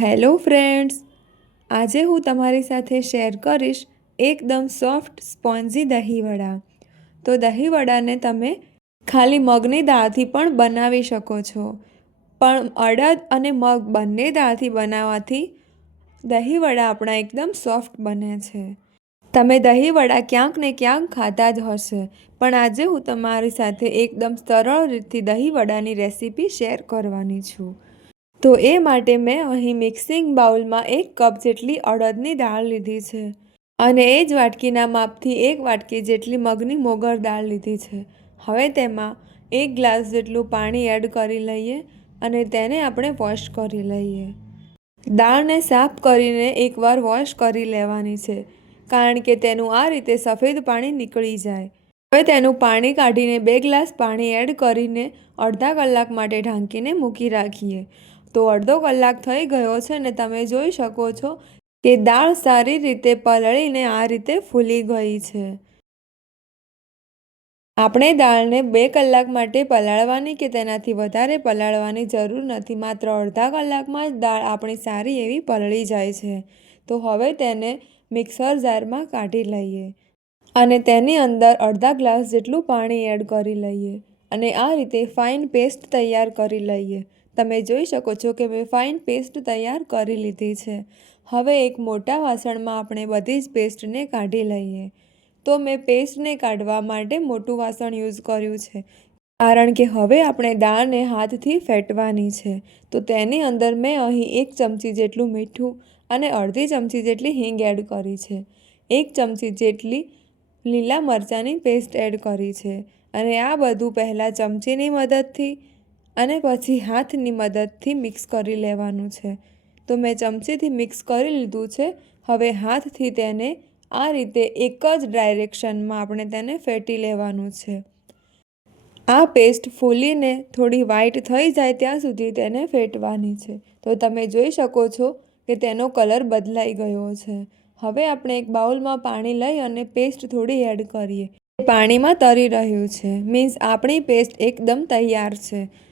Hello friends, આજે હું તમારી સાથે શેર કરીશ એકદમ સોફ્ટ સ્પોન્જી દહીંવડા. તો દહીંવડાને તમે ખાલી મગની દાળથી પણ બનાવી શકો છો. પણ અડદ અને મગ બંને દાળથી બનાવવાથી દહીંવડા આપણા એકદમ સોફ્ટ બને છે. તમે દહીંવડા ક્યાંક ને ક્યાંક ખાધા જ હશે. પણ આજે હું તમારી સાથે એકદમ સરળ રીતથી દહીંવડાની રેસીપી શેર કરવાની છું. તો એ માટે મેં અહીં મિક્સિંગ બાઉલમાં એક કપ જેટલી અડદની દાળ લીધી છે અને એ જ વાટકીના માપથી એક વાટકી જેટલી મગની મોગર દાળ લીધી છે. હવે તેમાં એક ગ્લાસ જેટલું પાણી એડ કરી લઈએ અને તેને આપણે વોશ કરી લઈએ. દાળને સાફ કરીને એકવાર વોશ કરી લેવાની છે, કારણ કે તેનું આ રીતે સફેદ પાણી નીકળી જાય. હવે તેનું પાણી કાઢીને બે ગ્લાસ પાણી એડ કરીને અડધા કલાક માટે ઢાંકીને મૂકી રાખીએ. તો અડધો કલાક થઈ ગયો છે ને તમે જોઈ શકો છો કે દાળ સારી રીતે પલળીને આ રીતે ફૂલી ગઈ છે. આપણે દાળને બે કલાક માટે પલાળવાની કે તેનાથી વધારે પલાળવાની જરૂર નથી, માત્ર અડધા કલાકમાં જ દાળ આપણી સારી એવી પલળી જાય છે. તો હવે તેને મિક્સર જારમાં કાઢી લઈએ અને તેની અંદર અડધા ગ્લાસ જેટલું પાણી એડ કરી લઈએ અને આ રીતે ફાઇન પેસ્ટ તૈયાર કરી લઈએ. તમે જોઈ શકો છો કે મેં ફાઇન પેસ્ટ તૈયાર કરી લીધી છે. હવે એક મોટા વાસણમાં આપણે બધી જ પેસ્ટને કાઢી લઈએ. તો મેં પેસ્ટને કાઢવા માટે મોટું વાસણ યુઝ કર્યું છે. કારણ કે હવે આપણે દાળને હાથથી ફેટવાની છે. તો તેની અંદર મેં અહીં એક ચમચી જેટલું મીઠું અને અડધી ચમચી જેટલી હિંગ એડ કરી છે. એક ચમચી જેટલી લીલા મરચાંની પેસ્ટ એડ કરી છે. અને આ બધું પહેલાં ચમચીની મદદથી અને પછી હાથની મદદથી મિક્સ કરી લેવાનું છે. તો મેં ચમચીથી મિક્સ કરી લીધું છે. હવે હાથથી તેને આ રીતે એક જ ડાયરેક્શનમાં આપણે તેને ફેટી લેવાનું છે. આ પેસ્ટ ફૂલીને થોડી વ્હાઈટ થઈ જાય ત્યાં સુધી તેને ફેટવાની છે. તો તમે જોઈ શકો છો કે તેનો કલર બદલાઈ ગયો છે. હવે આપણે એક બાઉલમાં પાણી લઈ અને પેસ્ટ થોડી એડ કરીએ. પાણીમાં તરી રહ્યું છે. મીન્સ આપણી પેસ્ટ એકદમ તૈયાર છે.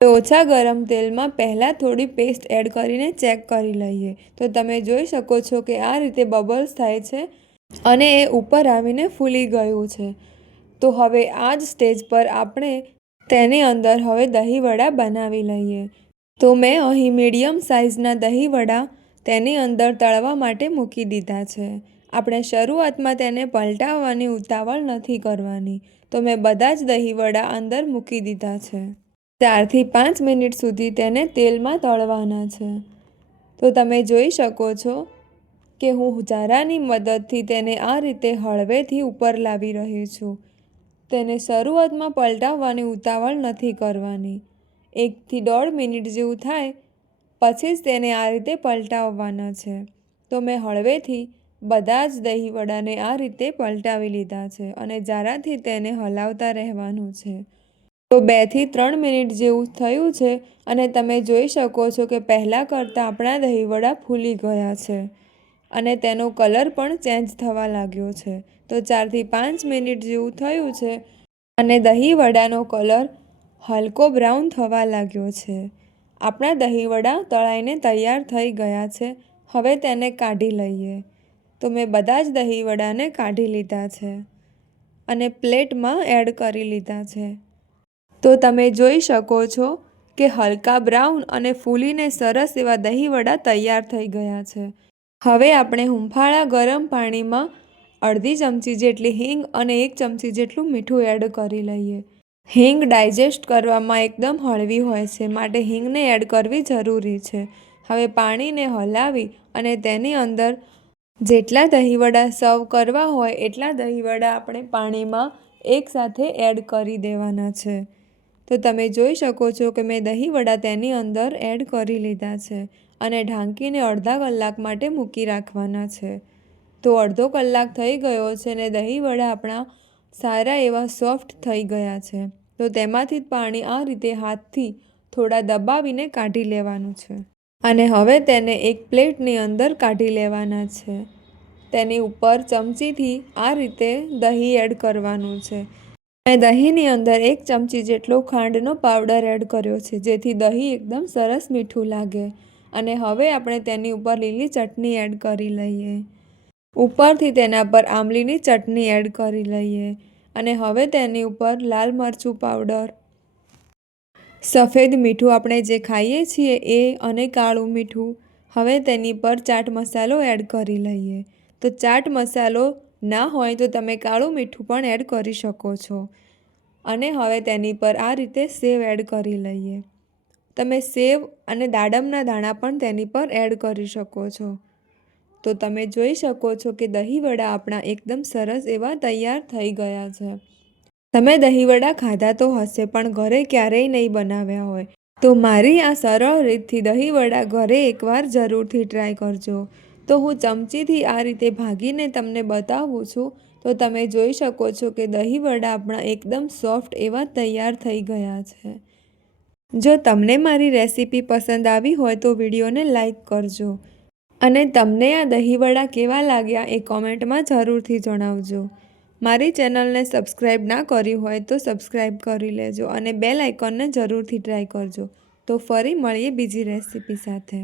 ઓછા ગરમ તેલમાં પહેલાં થોડી પેસ્ટ એડ કરીને ચેક કરી લઈએ. તો તમે જોઈ શકો છો કે આ રીતે બબલ્સ થાય છે અને એ ઉપર આવીને ફૂલી ગયું છે. તો હવે આ જ સ્ટેજ પર આપણે તેની અંદર હવે દહીંવડા બનાવી લઈએ. તો મેં અહીં મીડિયમ સાઇઝના દહીંવડા તેની અંદર તળવા માટે મૂકી દીધા છે. આપણે શરૂઆતમાં તેને પલટાવવાની ઉતાવળ નથી કરવાની. તો મેં બધા જ દહીંવડા અંદર મૂકી દીધા છે. ચારથી પાંચ મિનિટ સુધી તેને તેલમાં તળવાના છે. તો તમે જોઈ શકો છો કે હું જારાની મદદથી તેને આ રીતે હળવેથી ઉપર લાવી રહી છું. તેને શરૂઆતમાં પલટાવવાની ઉતાવળ નથી કરવાની. એકથી દોઢ મિનિટ જેવું થાય, પછી જ તેને આ રીતે પલટાવવાના છે. તો મેં હળવેથી બધા જ દહીં વડાને આ રીતે પલટાવી લીધા છે અને જારાથી તેને હલાવતા રહેવાનું છે. તો બેથી ત્રણ મિનિટ જેવું થયું છે અને તમે જોઈ શકો છો કે પહેલાં કરતાં આપણા દહીંવડા ફૂલી ગયા છે અને તેનો કલર પણ ચેન્જ થવા લાગ્યો છે. તો ચારથી પાંચ મિનિટ જેવું થયું છે અને દહીંવડાનો કલર હલકો બ્રાઉન થવા લાગ્યો છે. આપણા દહીંવડા તળાઈને તૈયાર થઈ ગયા છે. હવે તેને કાઢી લઈએ. તો મેં બધા જ દહીંવડાને કાઢી લીધા છે અને પ્લેટમાં એડ કરી લીધા છે. તો તમે જોઈ શકો છો કે હલકા બ્રાઉન અને ફૂલીને સરસ એવા દહીંવડા તૈયાર થઈ ગયા છે. હવે આપણે હુંફાળા ગરમ પાણીમાં અડધી ચમચી જેટલી હિંગ અને એક ચમચી જેટલું મીઠું એડ કરી લઈએ. હિંગ ડાયજેસ્ટ કરવામાં એકદમ હળવી હોય છે, માટે હિંગને એડ કરવી જરૂરી છે. હવે પાણીને હલાવી અને તેની અંદર જેટલા દહીંવડા સર્વ કરવા હોય એટલા દહીંવડા આપણે પાણીમાં એકસાથે એડ કરી દેવાના છે. તો તમે જોઈ શકો છો કે મેં દહીં વડા તેની અંદર એડ કરી લીધા છે અને ઢાંકીને અડધા કલાક માટે મૂકી રાખવાના છે. તો અડધો કલાક થઈ ગયો છે ને દહીં વડા આપણા સારા એવા સોફ્ટ થઈ ગયા છે. તો તેમાંથી પાણી આ રીતે હાથથી થોડા દબાવીને કાઢી લેવાનું છે. અને હવે તેને એક પ્લેટની અંદર કાઢી લેવાના છે. તેની ઉપર ચમચીથી આ રીતે દહીં એડ કરવાનું છે. મેં દહીંની અંદર એક ચમચી જેટલો ખાંડનો પાવડર એડ કર્યો છે, જેથી દહીં એકદમ સરસ મીઠું લાગે. અને હવે આપણે તેની ઉપર લીલી ચટણી એડ કરી લઈએ. ઉપરથી તેના પર આંબલીની ચટણી એડ કરી લઈએ. અને હવે તેની ઉપર લાલ મરચું પાવડર. સફેદ મીઠું આપણે જે ખાઈએ છીએ એ અને કાળું મીઠું. હવે તેની પર ચાટ મસાલો એડ કરી લઈએ. તો ચાટ મસાલો ના હોય તો તમે કાળું મીઠું પણ એડ કરી શકો છો. અને હવે તેની પર આ રીતે સેવ એડ કરી લઈએ. તમે સેવ અને દાડમના દાણા પણ તેની પર એડ કરી શકો છો. તો તમે જોઈ શકો છો કે દહીંવડા આપણા એકદમ સરસ એવા તૈયાર થઈ ગયા છે. તમે દહીંવડા ખાધા તો હશે પણ ઘરે ક્યારેય નહીં બનાવ્યા હોય. તો મારી આ સરળ રીતથી દહીંવડા ઘરે એકવાર જરૂરથી ટ્રાય કરજો. તો હું ચમચીથી આ રીતે ભાગીને તમને બતાવું છું. તો તમે જોઈ શકો છો કે દહીંવડા આપણા એકદમ સોફ્ટ એવા તૈયાર થઈ ગયા છે. જો તમને મારી રેસીપી પસંદ આવી હોય તો વિડીયોને લાઈક કરજો. અને તમને આ દહીંવડા કેવા લાગ્યા એ કોમેન્ટમાં જરૂરથી જણાવજો. મારી ચેનલને સબસ્ક્રાઈબ ના કરી હોય તો સબસ્ક્રાઈબ કરી લેજો અને બેલ આઇકોનને જરૂરથી ટ્રાય કરજો. તો ફરી મળીએ બીજી રેસીપી સાથે.